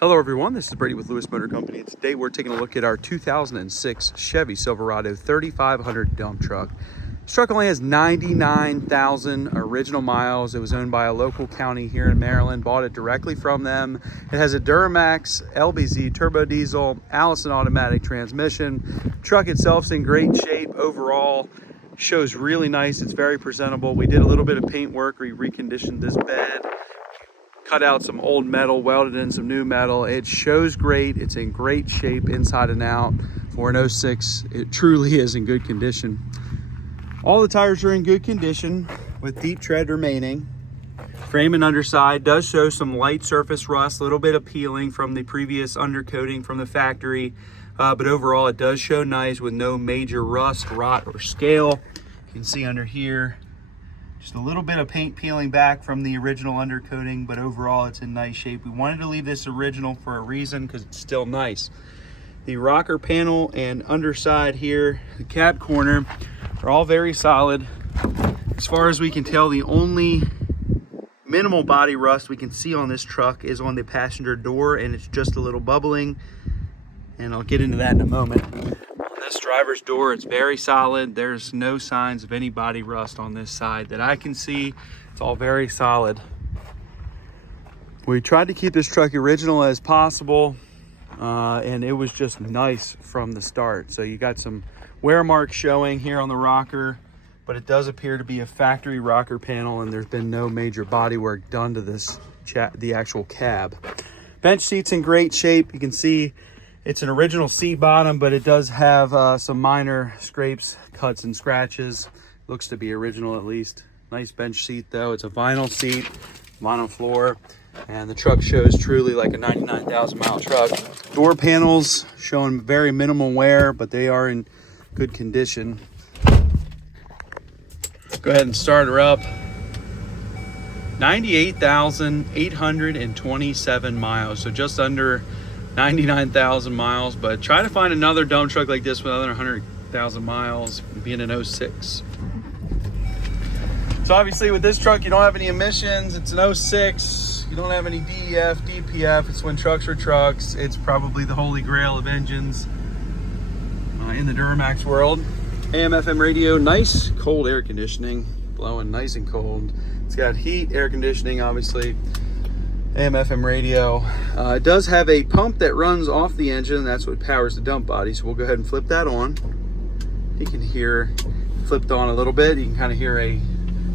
Hello everyone, this is Brady with Lewis Motor Company, and today we're taking a look at our 2006 Chevy Silverado 3500 dump truck. This truck only has 99,000 original miles. It was owned by a local county here in Maryland, bought it directly from them. It has a Duramax LBZ turbo diesel, Allison automatic transmission. Truck itself's in great shape overall. Shows really nice, it's very presentable. We did a little bit of paint work, we reconditioned this bed, cut out some old metal, welded in some new metal. It shows great. It's in great shape inside and out. For an 06, it truly is in good condition. All the tires are in good condition with deep tread remaining. Frame and underside does show some light surface rust, a little bit of peeling from the previous undercoating from the factory. But overall it does show nice with no major rust, rot, or scale. You can see under here, just a little bit of paint peeling back from the original undercoating, but overall it's in nice shape. We wanted to leave this original for a reason because it's still nice. The rocker panel and underside here, the cab corner, are all very solid. As far as we can tell, the only minimal body rust we can see on this truck is on the passenger door, and it's just a little bubbling, and I'll get into that in a moment. This driver's door, it's very solid. There's no signs of any body rust on this side that I can see. It's all very solid. We tried to keep this truck original as possible, and it was just nice from the start. So you got some wear marks showing here on the rocker, but it does appear to be a factory rocker panel, and there's been no major body work done to this the actual cab. Bench seat's in great shape. You can see it's an original seat bottom, but it does have some minor scrapes, cuts, and scratches. Looks to be original at least. Nice bench seat though. It's a vinyl seat, vinyl floor, and the truck shows truly like a 99,000 mile truck. Door panels showing very minimal wear, but they are in good condition. Go ahead and start her up. 98,827 miles, so just under 99,000 miles, but try to find another dump truck like this with another 100,000 miles, being an 06. So obviously with this truck, you don't have any emissions. It's an 06. You don't have any DEF, DPF. It's when trucks are trucks. It's probably the holy grail of engines in the Duramax world. AM, FM radio, nice cold air conditioning, blowing nice and cold. It's got heat, air conditioning, obviously. AM, FM radio. It does have a pump that runs off the engine. That's what powers the dump body. So we'll go ahead and flip that on. You can hear flipped on a little bit. You can kind of hear a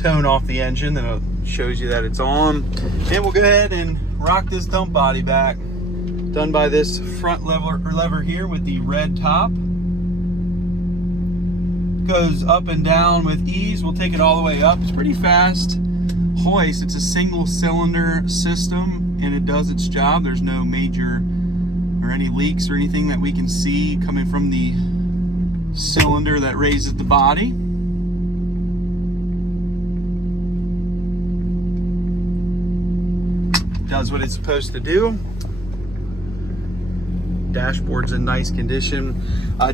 tone off the engine that shows you that it's on. And we'll go ahead and rock this dump body back. Done by this front lever here with the red top. Goes up and down with ease. We'll take it all the way up. It's pretty fast. Hoist, it's a single cylinder system, and it does its job. There's no major or any leaks or anything that we can see coming from the cylinder that raises the body. It does what it's supposed to do. Dashboard's in nice condition.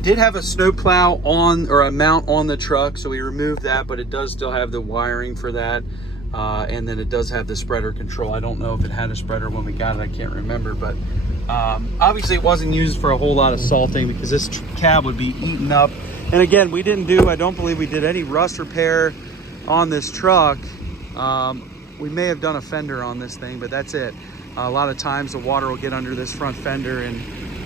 Did have a snow plow on, or a mount on the truck, so we removed that, but it does still have the wiring for that. And then it does have the spreader control. I don't know if it had a spreader when we got it, I can't remember, but obviously it wasn't used for a whole lot of salting because this cab would be eaten up. And again, I don't believe we did any rust repair on this truck. We may have done a fender on this thing, but that's it. A lot of times the water will get under this front fender and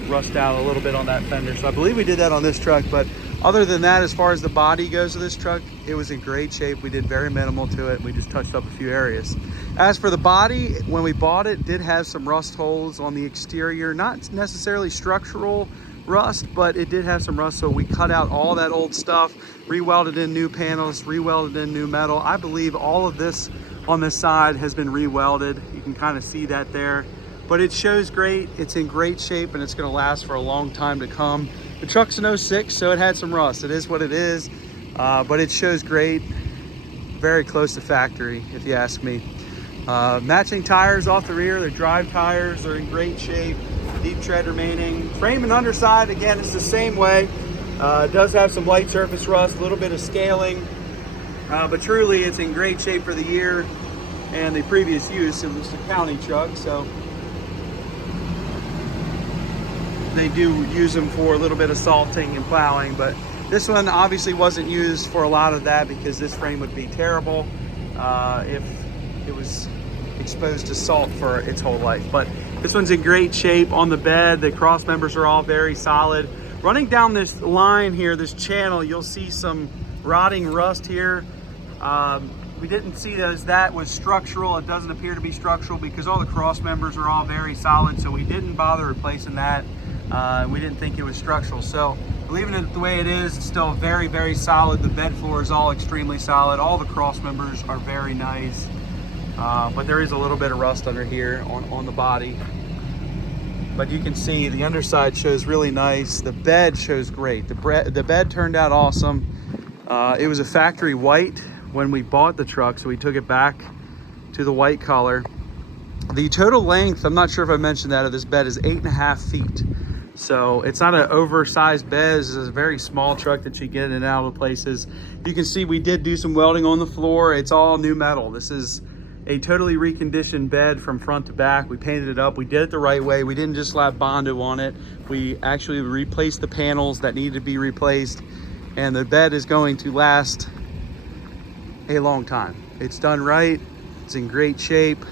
rust out a little bit on that fender. So I believe we did that on this truck, but other than that, as far as the body goes of this truck, it was in great shape. We did very minimal to it. We just touched up a few areas. As for the body, when we bought it, did have some rust holes on the exterior. Not necessarily structural rust, but it did have some rust. So we cut out all that old stuff, re-welded in new panels, re-welded in new metal. I believe all of this on this side has been re-welded. You can kind of see that there. But it shows great. It's in great shape, and it's going to last for a long time to come. The truck's an 06, so it had some rust. It is what it is, but it shows great. Very close to factory, if you ask me. Matching tires off the rear. They're drive tires. They're in great shape. Deep tread remaining. Frame and underside, again, it's the same way. It does have some light surface rust, a little bit of scaling, but truly it's in great shape for the year and the previous use. It was a county truck, so they do use them for a little bit of salting and plowing, but this one obviously wasn't used for a lot of that because this frame would be terrible if it was exposed to salt for its whole life. But this one's in great shape on the bed. The cross members are all very solid. Running down this line here, this channel, you'll see some rotting rust here. We didn't see that was structural. It doesn't appear to be structural because all the cross members are all very solid, so we didn't bother replacing that. We didn't think it was structural. So leaving it the way it is, it's still very, very solid. The bed floor is all extremely solid. All the cross members are very nice. But there is a little bit of rust under here on the body. But you can see the underside shows really nice. The bed shows great. The bed turned out awesome. It was a factory white when we bought the truck, so we took it back to the white color. The total length, I'm not sure if I mentioned that, of this bed is 8.5 feet. So it's not an oversized bed. It's a very small truck that you get in and out of places. You can see we did do some welding on the floor. It's all new metal. This is a totally reconditioned bed from front to back. We painted it up. We did it the right way. We didn't just slap Bondo on it. We actually replaced the panels that needed to be replaced, and the bed is going to last a long time. It's done right. It's in great shape.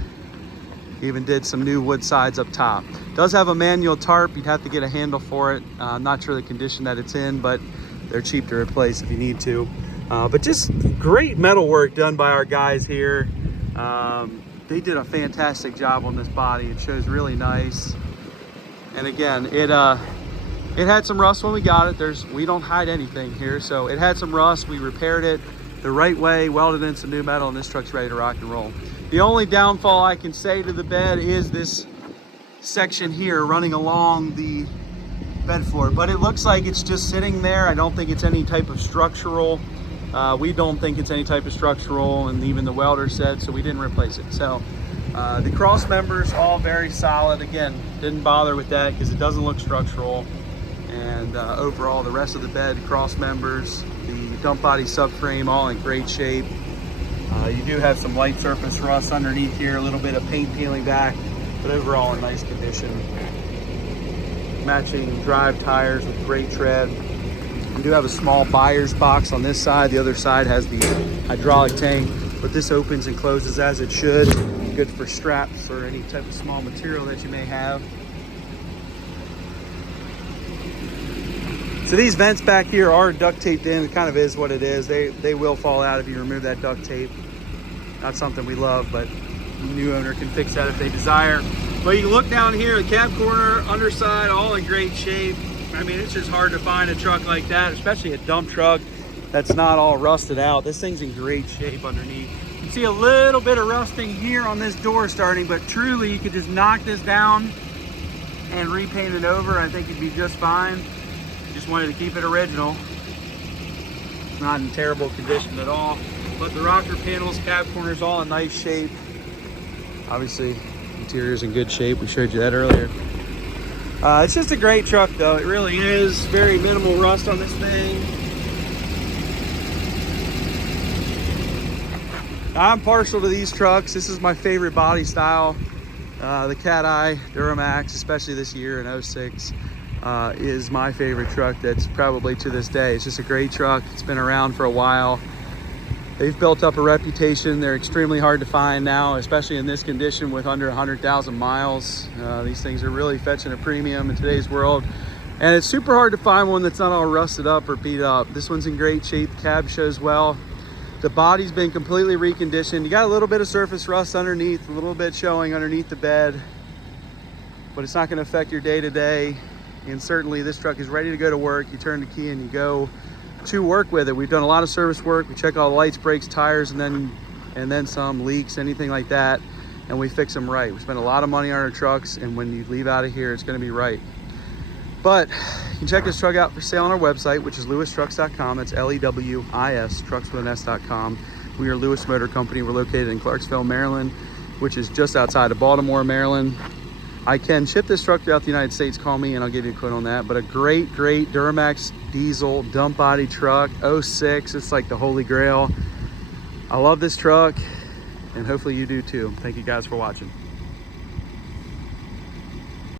Even did some new wood sides up top. Does have a manual tarp. You'd have to get a handle for it. I'm not sure the condition that it's in, but they're cheap to replace if you need to. But just great metal work done by our guys here. They did a fantastic job on this body. It shows really nice. And again, it had some rust when we got it. We don't hide anything here. So it had some rust. We repaired it the right way, welded in some new metal, and this truck's ready to rock and roll. The only downfall I can say to the bed is this section here running along the bed floor, but it looks like it's just sitting there. I don't think it's any type of structural. We don't think it's any type of structural, and even the welder said, so we didn't replace it. So the cross members all very solid. Again, didn't bother with that because it doesn't look structural. And overall, the rest of the bed, cross members, the dump body subframe, all in great shape. You do have some light surface rust underneath here, a little bit of paint peeling back, but overall in nice condition. Matching drive tires with great tread. We do have a small buyer's box on this side. The other side has the hydraulic tank, but this opens and closes as it should. Good for straps or any type of small material that you may have. So these vents back here are duct taped in. It kind of is what it is. They will fall out if you remove that duct tape. Not something we love, but the new owner can fix that if they desire. But you can look down here, the cab corner, underside, all in great shape. I mean, it's just hard to find a truck like that, especially a dump truck that's not all rusted out. This thing's in great shape underneath. You can see a little bit of rusting here on this door starting, but truly you could just knock this down and repaint it over. I think it'd be just fine. Just wanted to keep it original. It's not in terrible condition at all. But the rocker panels, cab corners, all in nice shape. Obviously, interior's in good shape. We showed you that earlier. It's just a great truck though. It really is. Very minimal rust on this thing. I'm partial to these trucks. This is my favorite body style. The Cat Eye Duramax, especially this year in 06, is my favorite truck. That's probably to this day. It's just a great truck. It's been around for a while. They've built up a reputation. They're extremely hard to find now, especially in this condition with under 100,000 miles. These things are really fetching a premium in today's world. And it's super hard to find one that's not all rusted up or beat up. This one's in great shape. The cab shows well. The body's been completely reconditioned. You got a little bit of surface rust underneath, a little bit showing underneath the bed, but it's not going to affect your day-to-day. And certainly this truck is ready to go to work. You turn the key and you go to work with it. We've done a lot of service work. We check all the lights, brakes, tires, and then some leaks, anything like that, and we fix them right. We spend a lot of money on our trucks, and when you leave out of here, it's going to be right. But you can check this truck out for sale on our website, which is lewistrucks.com. It's LEWIS, trucks with an S.com. We are Lewis Motor Company. We're located in Clarksville, Maryland, which is just outside of Baltimore, Maryland. I can ship this truck throughout the United States. Call me and I'll give you a quote on that. But a great Duramax diesel dump body truck, 06. It's like the holy grail. I love this truck, and hopefully you do too. Thank you guys for watching.